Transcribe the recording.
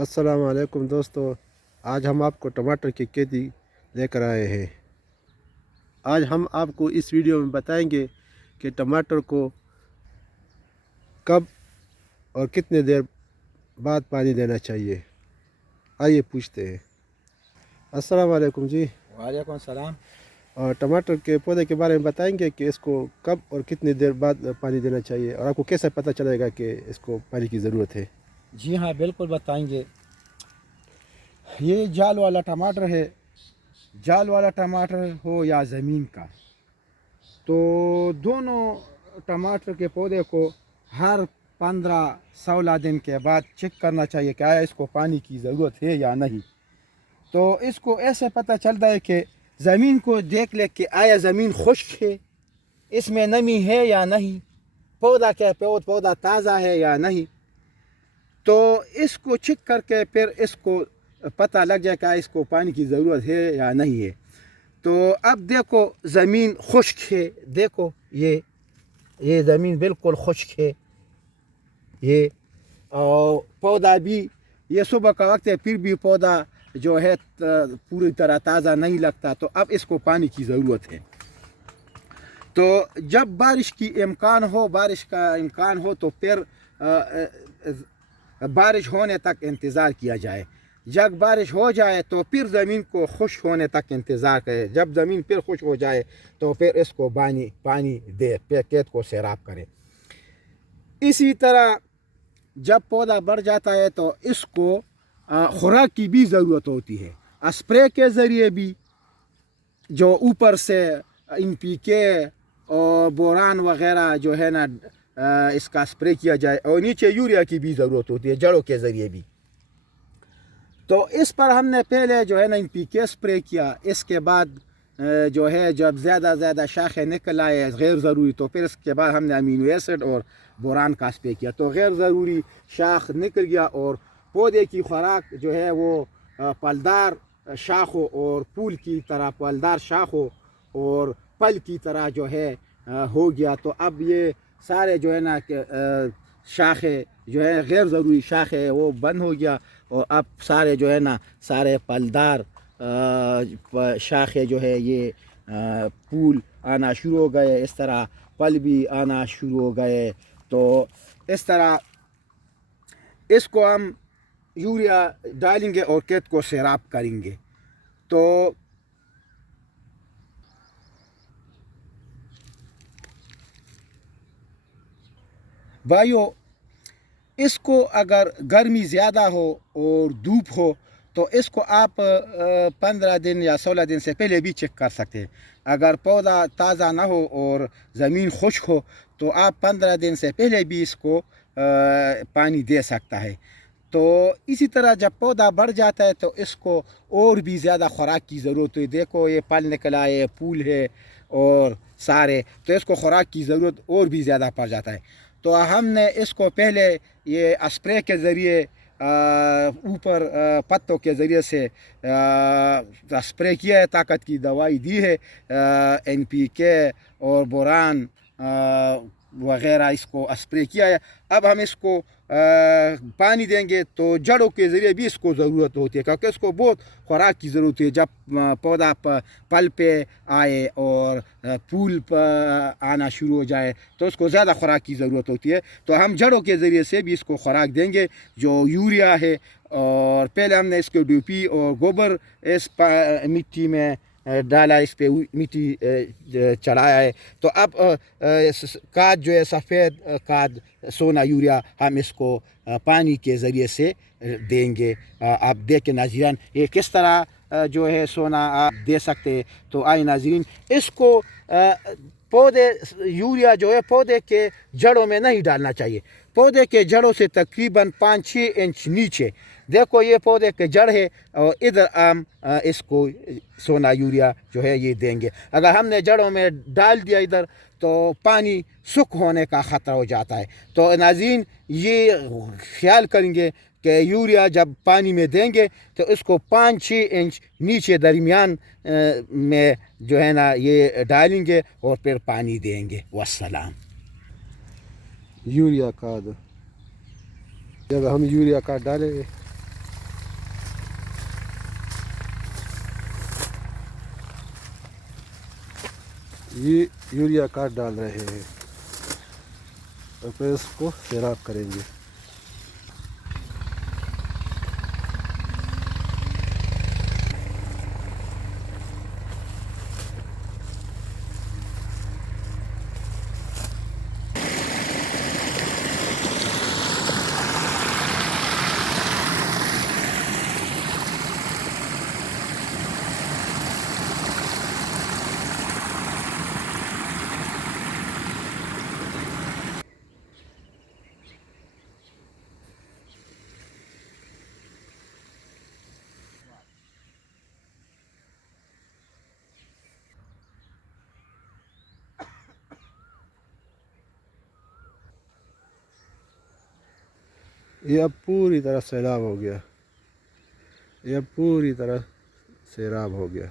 السلام علیکم دوستو، آج ہم آپ کو ٹماٹر کی کھیتی لے کر آئے ہیں۔ آج ہم آپ کو اس ویڈیو میں بتائیں گے کہ ٹماٹر کو کب اور کتنے دیر بعد پانی دینا چاہیے۔ آئیے پوچھتے ہیں۔ السلام علیکم جی۔ وعلیکم السلام۔ اور ٹماٹر کے پودے کے بارے میں بتائیں گے کہ اس کو کب اور کتنی دیر بعد پانی دینا چاہیے، اور آپ کو کیسے پتہ چلے گا کہ اس کو پانی کی ضرورت ہے؟ جی ہاں، بالکل بتائیں گے۔ یہ جال والا ٹماٹر ہے، جال والا ٹماٹر ہو یا زمین کا، تو دونوں ٹماٹر کے پودے کو ہر 15-16 دن کے بعد چیک کرنا چاہیے کہ آیا اس کو پانی کی ضرورت ہے یا نہیں۔ تو اس کو ایسے پتہ چلتا ہے کہ زمین کو دیکھ لے کہ آیا زمین خشک ہے، اس میں نمی ہے یا نہیں، پودا تازہ ہے یا نہیں۔ تو اس کو چیک کر کے پھر اس کو پتہ لگ جائے کہ اس کو پانی کی ضرورت ہے یا نہیں ہے۔ تو اب دیکھو زمین خشک ہے، دیکھو یہ زمین بالکل خشک ہے، یہ اور پودا بھی یہ صبح کا وقت ہے، پھر بھی پودا جو ہے پوری طرح تازہ نہیں لگتا، تو اب اس کو پانی کی ضرورت ہے۔ تو جب بارش کا امکان ہو تو پھر بارش ہونے تک انتظار کیا جائے۔ جب بارش ہو جائے تو پھر زمین کو خشک ہونے تک انتظار کرے۔ جب زمین پھر خشک ہو جائے تو پھر اس کو پانی دے، پھر کھیت کو سیراب کرے۔ اسی طرح جب پودا بڑھ جاتا ہے تو اس کو خوراک کی بھی ضرورت ہوتی ہے۔ اسپرے کے ذریعے بھی جو اوپر سے NPK اور بوران وغیرہ جو ہے نا اس کا اسپرے کیا جائے، اور نیچے یوریا کی بھی ضرورت ہوتی ہے جڑوں کے ذریعے بھی۔ تو اس پر ہم نے پہلے جو ہے نا NPK اسپرے کیا، اس کے بعد جو ہے جب زیادہ شاخیں نکل آئے غیر ضروری، تو پھر اس کے بعد ہم نے امینو ایسڈ اور بوران کا اسپرے کیا، تو غیر ضروری شاخ نکل گیا، اور پودے کی خوراک جو ہے وہ پلدار شاخ ہو اور پھول کی طرح پلدار شاخ ہو اور پل کی طرح جو ہے ہو گیا۔ تو اب یہ سارے جو ہے نا شاخیں جو ہے غیر ضروری شاخیں وہ بند ہو گیا، اور اب سارے جو ہے نا سارے پلدار شاخیں جو ہے یہ پھول آنا شروع ہو گئے، اس طرح پل بھی آنا شروع ہو گئے۔ تو اس طرح اس کو ہم یوریا ڈالیں گے اور کھیت کو سیراب کریں گے۔ تو بھائیو، اس کو اگر گرمی زیادہ ہو اور دھوپ ہو تو اس کو آپ 15 دن یا 16 دن سے پہلے بھی چیک کر سکتے ہیں۔ اگر پودا تازہ نہ ہو اور زمین خشک ہو تو آپ 15 دن سے پہلے بھی اس کو پانی دے سکتا ہے۔ تو اسی طرح جب پودا بڑھ جاتا ہے تو اس کو اور بھی زیادہ خوراک کی ضرورت ہے۔ دیکھو یہ پل نکلا ہے، پھول ہے اور سارے، تو اس کو خوراک کی ضرورت اور بھی زیادہ پڑ جاتا ہے۔ تو ہم نے اس کو پہلے یہ اسپرے کے ذریعے اوپر پتوں کے ذریعے سے اسپرے کیا ہے، طاقت کی دوائی دی ہے، NPK اور بوران وغیرہ اس کو اسپرے کیا ہے۔ اب ہم اس کو پانی دیں گے تو جڑوں کے ذریعے بھی اس کو ضرورت ہوتی ہے، کیونکہ اس کو بہت خوراک کی ضرورت ہے۔ جب پودا پل پہ آئے اور پھول آنا شروع ہو جائے تو اس کو زیادہ خوراک کی ضرورت ہوتی ہے، تو ہم جڑوں کے ذریعے سے بھی اس کو خوراک دیں گے جو یوریا ہے۔ اور پہلے ہم نے اس کو DP اور گوبر اس مٹی میں ڈالا، اس پہ مٹی چڑھایا ہے۔ تو اب کھاد جو ہے سفید کھاد سونا یوریا ہم اس کو پانی کے ذریعے سے دیں گے۔ آپ دیکھیں ناظرین یہ کس طرح جو ہے سونا آپ دے سکتے ہیں۔ تو آئے ناظرین، اس کو یوریا جو ہے پودے کے جڑوں میں نہیں ڈالنا چاہیے، پودے کے جڑوں سے تقریباً 5-6 انچ نیچے۔ دیکھو یہ پودے کے جڑ ہے اور ادھر ہم اس کو سونا یوریا جو ہے یہ دیں گے۔ اگر ہم نے جڑوں میں ڈال دیا ادھر تو پانی سوکھ ہونے کا خطرہ ہو جاتا ہے۔ تو ناظرین یہ خیال کریں گے کہ یوریا جب پانی میں دیں گے تو اس کو 5-6 انچ نیچے درمیان میں جو ہے نا یہ ڈالیں گے اور پھر پانی دیں گے۔ والسلام۔ یوریا کھاد، جب ہم یوریا کھاد ڈالیں گے یہ یوریا کھاد ڈال رہے ہیں اور پھر اس کو سیراب کریں گے. یہ اب پوری طرح سیلاب ہو گیا. یہ اب پوری طرح سیراب ہو گیا.